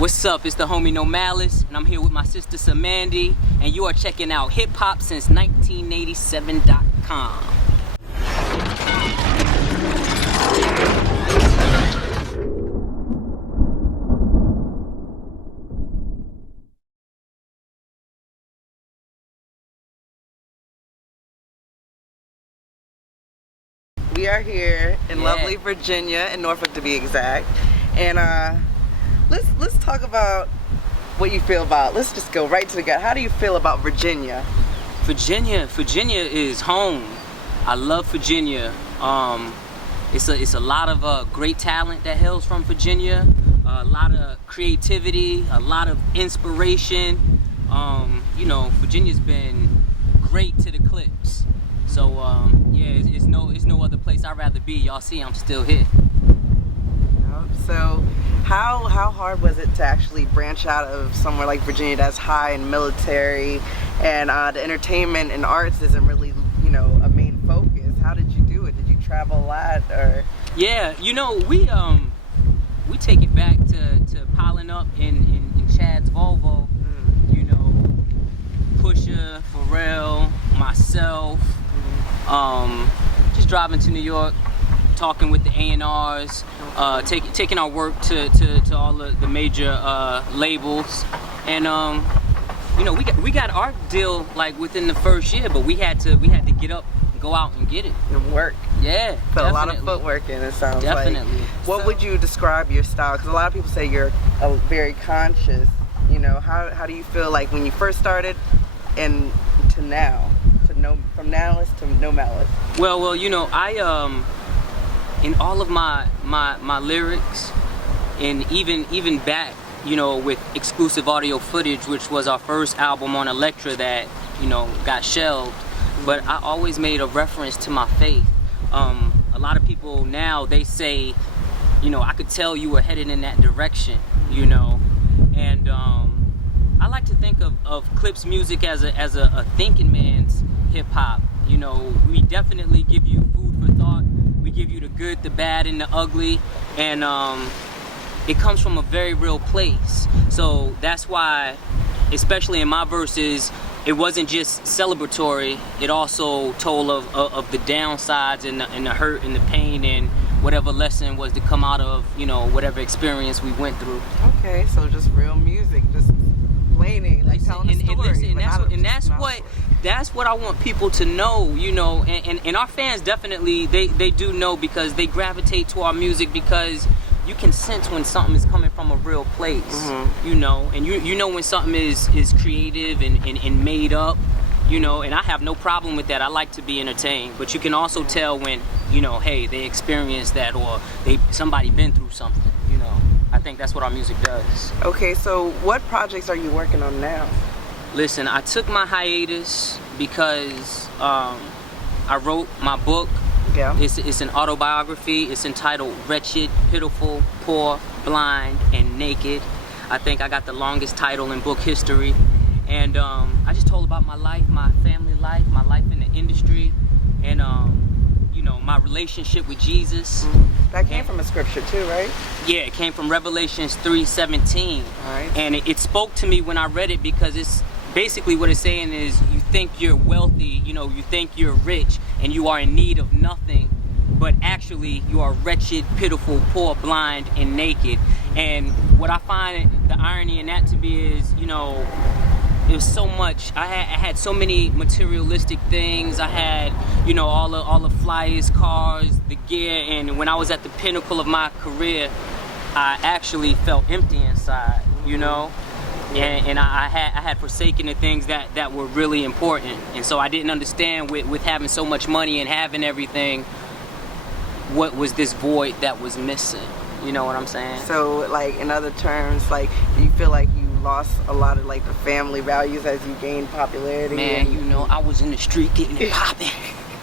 What's up? It's the homie No Malice, and I'm here with my sister Cymandye, and you are checking out HHH1987 We are here in lovely Virginia, in Norfolk to be exact, and let's talk about what you feel about. Let's just go right to the gut. How do you feel about Virginia? Virginia is home. I love Virginia. It's a lot of great talent that hails from Virginia. A lot of creativity, a lot of inspiration. You know, Virginia's been great to the Clipse. So yeah, it's no other place I'd rather be. Y'all see, I'm still here. So how hard was it to actually branch out of somewhere like Virginia that's high in military, and the entertainment and arts isn't really, you know, a main focus? How did you do it? Did you travel a lot, or? Yeah, you know, we take it back to piling up in Chad's Volvo. You know, Pusha, Pharrell, myself. Just driving to New York, talking with the A&Rs, taking our work to all the major labels, and you know, we got our deal like within the first year, but we had to get up, and go out and get it And work. Yeah, Put a lot of footwork in. It sounds definitely. Like. What would you describe your style? Because a lot of people say you're very conscious. You know, how do you feel like when you first started, and to now? From Malice to No Malice. Well, you know, I in all of my lyrics, and even back, you know, with exclusive audio footage, which was our first album on Elektra that, you know, got shelved, but I always made a reference to my faith. A lot of people now, they say, you know, I could tell you were headed in that direction, you know, and I like to think of Clipse music as a thinking man's hip-hop. You know, we definitely give you food for thought. We give you the good, the bad, and the ugly, and it comes from a very real place. So that's why, especially in my verses, it wasn't just celebratory. It also told of the downsides and the hurt and the pain and whatever lesson was to come out of, you know, whatever experience we went through. Okay, so just real music, just explaining, like telling a story. That's what I want people to know, you know, and our fans definitely, they do know, because they gravitate to our music because you can sense when something is coming from a real place, you know, and you know when something is creative and made up, you know, and I have no problem with that. I like to be entertained, but you can also tell when, you know, hey, they experienced that, or somebody been through something, you know. I think that's what our music does. Okay, so what projects are you working on now? Listen, I took my hiatus because I wrote my book. Yeah. It's an autobiography. It's entitled Wretched, Pitiful, Poor, Blind, and Naked. I think I got the longest title in book history. And I just told about my life, my family life, my life in the industry, and you know, my relationship with Jesus. That came from a scripture too, right? Yeah, it came from Revelations 3:17. All right. And it spoke to me when I read it, because it's basically what it's saying is, you think you're wealthy, you know, you think you're rich, and you are in need of nothing, but actually you are wretched, pitiful, poor, blind, and naked. And what I find the irony in that to be is, you know, it was so much. I had so many materialistic things. I had, you know, all the flyers, cars, the gear, and when I was at the pinnacle of my career, I actually felt empty inside, you know. And I had forsaken the things that were really important, and so I didn't understand with having so much money and having everything, what was this void that was missing. You know what I'm saying? So, like, in other terms, like, do you feel like you lost a lot of, like, the family values as you gained popularity? Man, you know, I was in the street getting it popping,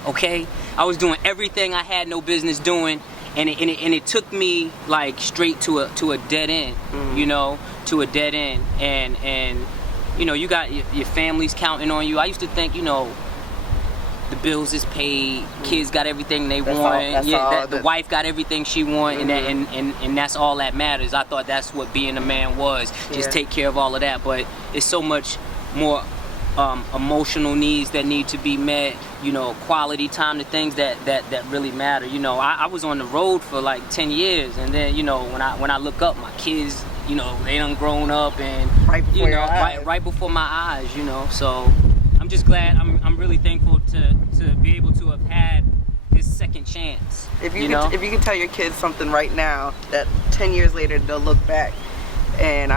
okay? I was doing everything I had no business doing, and it took me, like, straight to a dead end, you know, to a dead end. And you know, you got your family's counting on you. I used to think, you know, the bills is paid, kids got everything they want, the wife got everything she want, and that's all that matters. I thought that's what being a man was, just take care of all of that. But it's so much more emotional needs that need to be met, you know, quality time, the things that really matter. You know, I was on the road for like 10 years, and then, you know, when I look up, my kids, you know, they done grown up, and right before your eyes. Right before my eyes, you know. So I'm just glad, I'm really thankful to be able to have had this second chance. If you could tell your kids something right now that 10 years later they'll look back and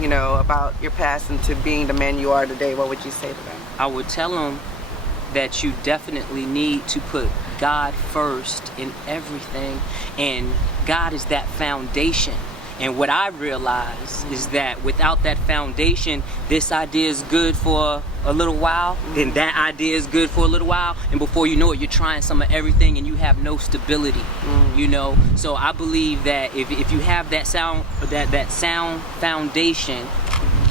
you know, about your past and to being the man you are today, what would you say to them? I would tell them that you definitely need to put God first in everything, and God is that foundation. And what I realize is that without that foundation, this idea is good for a little while, and that idea is good for a little while, and before you know it, you're trying some of everything and you have no stability, you know. So I believe that if you have that sound foundation,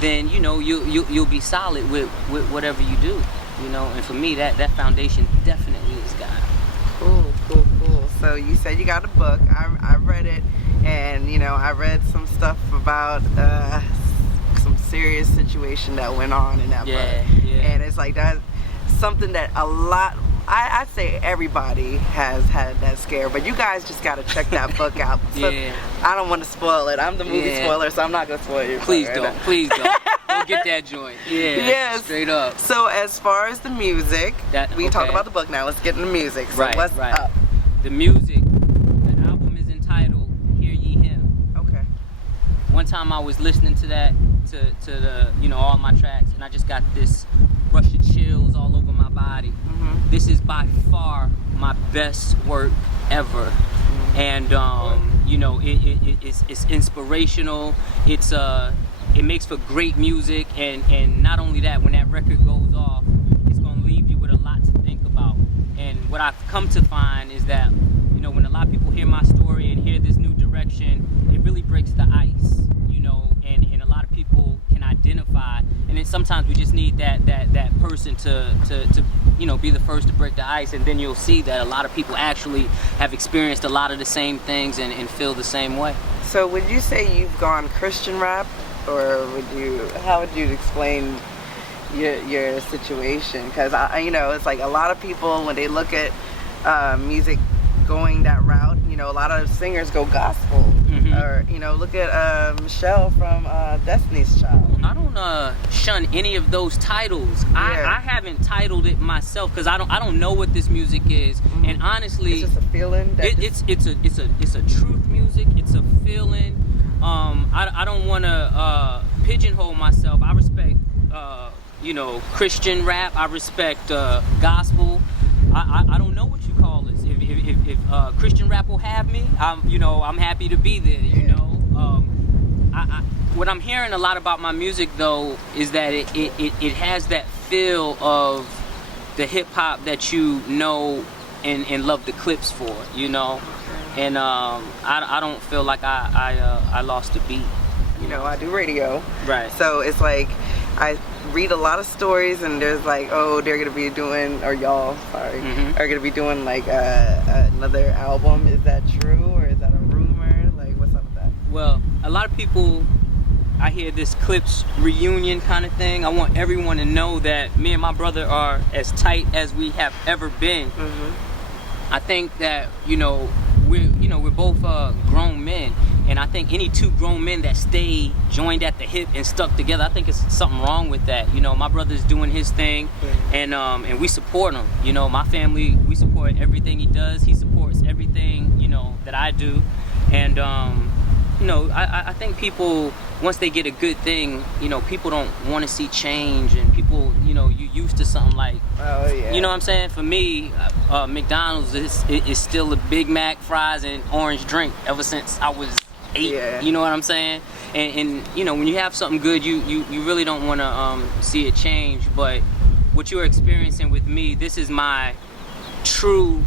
then, you know, you'll be solid with whatever you do, you know. And for me, that foundation definitely is God. Cool. So you said you got a book. I read it, and, you know, I read some stuff about some serious situation that went on in that book. And it's like that's something that a lot, I'd say everybody has had that scare, but you guys just got to check that book out. So I don't want to spoil it. I'm the movie spoiler, so I'm not going to spoil you. Please don't. Don't get that joint. Straight up. So as far as the music, we talked about the book, now let's get into music. So what's up? The music, the album is entitled Hear Ye Him. Okay. One time I was listening to that, to the, you know, all my tracks, and I just got this rush of chills all over my body. This is by far my best work ever. And you know, it's inspirational. It makes for great music, and not only that, when that record goes off, it's gonna leave you with a lot to think about. And what I've come to find is that, you know, when a lot of people hear my story and hear this new direction, it really breaks the ice, you know, and a lot of people can identify. And then sometimes we just need that person to you know, be the first to break the ice, and then you'll see that a lot of people actually have experienced a lot of the same things and feel the same way. So would you say you've gone Christian rap, or how would you explain your situation? Because you know, it's like a lot of people, when they look at music going that route, you know, a lot of singers go gospel, or, you know, look at Michelle from Destiny's Child. I don't shun any of those titles. I haven't titled it myself because I don't know what this music is, and honestly, it's just a feeling. It's a truth music. It's a feeling. I don't want to pigeonhole myself. I respect you know, Christian rap. I respect gospel. I don't know what you call this. If Christian rap will have me, I'm happy to be there. You know, what I'm hearing a lot about my music though is that it has that feel of the hip hop that you know and love the Clipse for. You know, and I don't feel like I lost a beat. You know, I do radio. Right. So it's like I read a lot of stories, and there's like, oh, they're gonna be doing, or y'all, sorry, are gonna be doing like another album. Is that true, or is that a rumor? Like, what's up with that? Well, a lot of people, I hear this Clipse Reunion kind of thing. I want everyone to know that me and my brother are as tight as we have ever been. I think that, you know, we're both grown men, and I think any two grown men that stay joined at the hip and stuck together, I think it's something wrong with that. You know, my brother's doing his thing, and we support him. You know, my family, we support everything he does. He supports everything, you know, that I do, and you know, I think people, once they get a good thing, you know, people don't want to see change, and people, you know, you used to something like, you know what I'm saying? For me, McDonald's is still a Big Mac, fries, and orange drink ever since I was 8. You know what I'm saying? And you know, when you have something good, you really don't want to see it change. But what you're experiencing with me, this is my true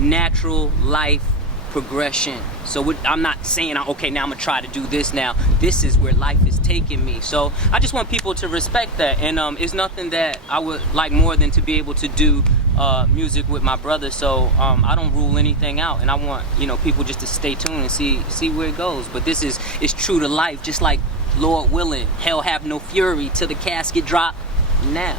natural life progression. So I'm not saying, okay, now I'm gonna try to do this now. This is where life is taking me. So I just want people to respect that, and it's nothing that I would like more than to be able to do music with my brother, so I don't rule anything out, and I want, you know, people just to stay tuned and see where it goes. But this is true to life, just like Lord willing, hell have no fury till the casket drop. Now,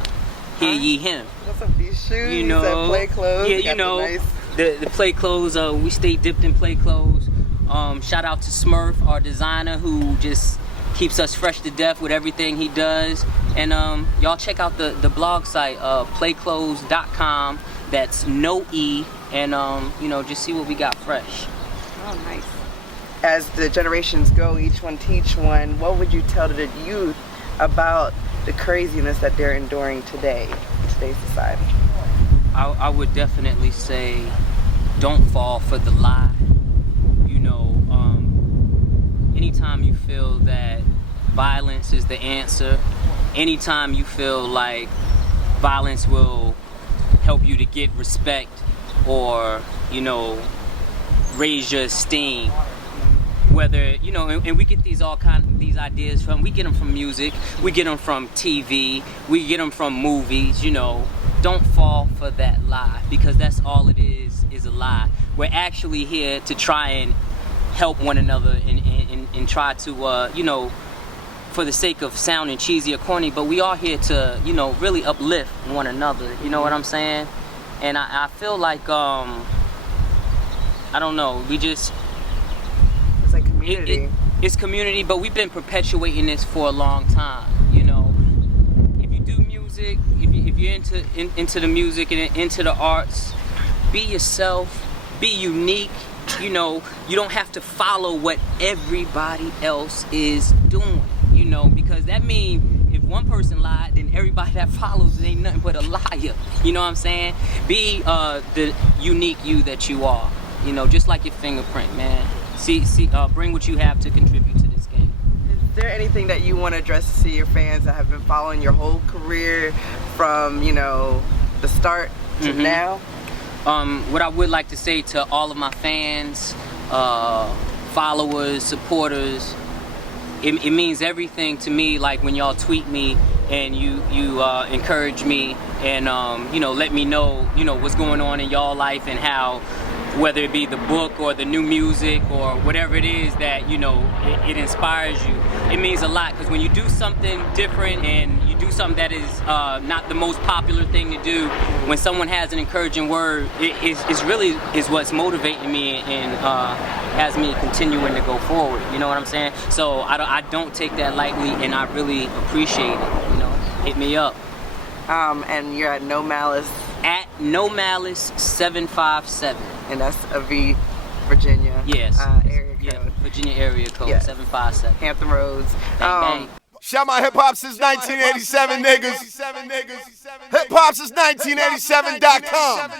hear ye him. What's up, these shoes? You know, play clothes. Yeah, you know, the play clothes. We stay dipped in play clothes. Shout out to Smurf, our designer, who just keeps us fresh to death with everything he does. And y'all check out the blog site, playclothes.com. That's no E, and you know, just see what we got fresh. Oh, nice. As the generations go, each one teach one, what would you tell the youth about the craziness that they're enduring today in today's society? I would definitely say, don't fall for the lie. You know, anytime you feel that violence is the answer, anytime you feel like violence will help you to get respect or, you know, raise your esteem, whether, you know, and we get these ideas from, we get them from music, we get them from TV, we get them from movies, you know. Don't fall for that lie, because that's all it is a lie. We're actually here to try and help one another and try to, you know, for the sake of sounding cheesy or corny, but we are here to, you know, really uplift one another. You know what I'm saying? And I feel like, I don't know, we just... It's like community. It's community, but we've been perpetuating this for a long time, you know. If you do music, if you're into the music and into the arts, be yourself, be unique. You know, you don't have to follow what everybody else is doing, you know, because that means if one person lied, then everybody that follows ain't nothing but a liar. You know what I'm saying? Be the unique you that you are, you know, just like your fingerprint, man. Bring what you have to contribute to this game. Is there anything that you want to address to your fans that have been following your whole career from, you know, the start to now? What I would like to say to all of my fans, followers, supporters, it means everything to me. Like when y'all tweet me and you encourage me and you know, let me know, you know, what's going on in y'all life and how, whether it be the book or the new music or whatever it is that, you know, it inspires you. It means a lot, because when you do something different and you do something that is not the most popular thing to do, when someone has an encouraging word, it's really what's motivating me and has me continuing to go forward. You know what I'm saying? So I don't take that lightly, and I really appreciate it. You know, hit me up. And you're at No Malice. At No Malice 757. And that's a Virginia. Yes. Area code. Yeah, Virginia area code, Yes. 757. Hampton Roads. Bang, bang. Shout my hip hop since 1987, niggas. Hip hop since 1987.com.